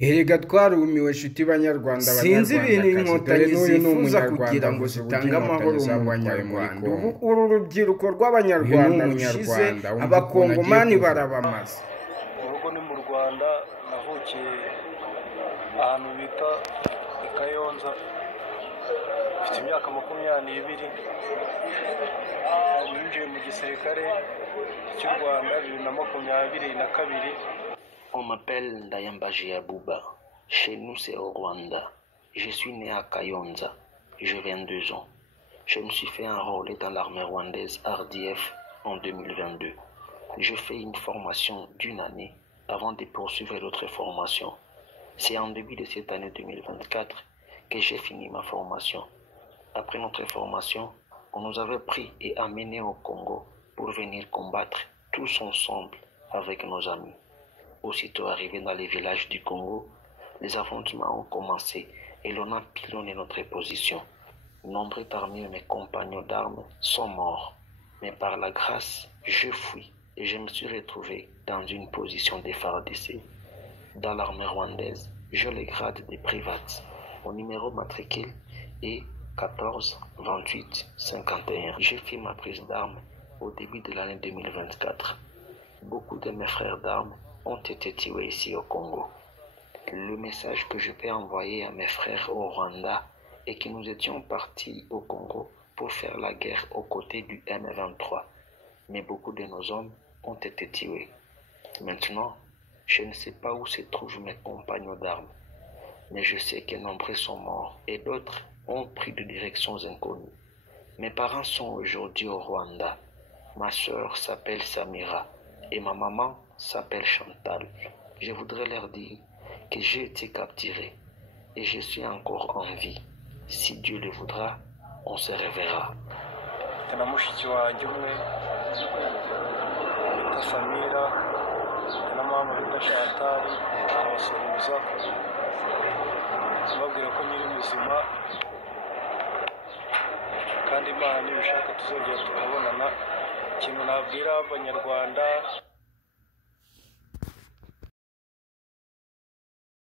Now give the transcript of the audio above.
Erega twarumiwe shiti banyarwanda sinzi ibintu inkotanyi zifuza kugira ngo zitange zitange amahoro mu banyarwanda. Ubu uru rubyiruko rw'abanyarwanda rushize abakongomani barabamaze. urugo ni mu Rwanda, navukiye ahantu bita i Kayonza, mfite imyaka 22, ninjiye mu gisirikare cy'u Rwanda 2022. On m'appelle Ndayambaji Abouba. Chez nous, c'est au Rwanda. Je suis né à Kayonza. J'ai 22 ans. Je me suis fait enrôler dans l'armée rwandaise RDF en 2022. Je fais une formation d'une année avant de poursuivre d'autres formations. C'est en début de cette année 2024 que j'ai fini ma formation. Après notre formation, on nous avait pris et amenés au Congo pour venir combattre tous ensemble avec nos amis. Aussitôt arrivés dans les villages du Congo, les affrontements ont commencé et l'on a pilonné notre position. Nombreux parmi mes compagnons d'armes sont morts, mais par la grâce, je fuis et je me suis retrouvé dans une position de FARDC. Dans l'armée rwandaise, je le grade de private. Mon numéro matricule est 14 28 51. J'ai fait ma prise d'armes au début de l'année 2024. Beaucoup de mes frères d'armes ont été tués ici au Congo. Le message que je peux envoyer à mes frères au Rwanda est que nous étions partis au Congo pour faire la guerre aux côtés du M23. Mais beaucoup de nos hommes ont été tués. Maintenant, je ne sais pas où se trouvent mes compagnons d'armes, mais je sais que nombreux sont morts et d'autres ont pris de directions inconnues. Mes parents sont aujourd'hui au Rwanda. Ma soeur s'appelle Samira et ma maman s'appelle Chantal. Je voudrais leur dire que j'ai été capturé et je suis encore en vie. Si Dieu le voudra, on se reverra. Na mushiki wanjye umwe bita Samira na mama bita Chantal, abasuhuza babwira ko nyiri muzima kandi Imana nibishaka tuzongera tukabonana. Ikintu nabwira abanyarwanda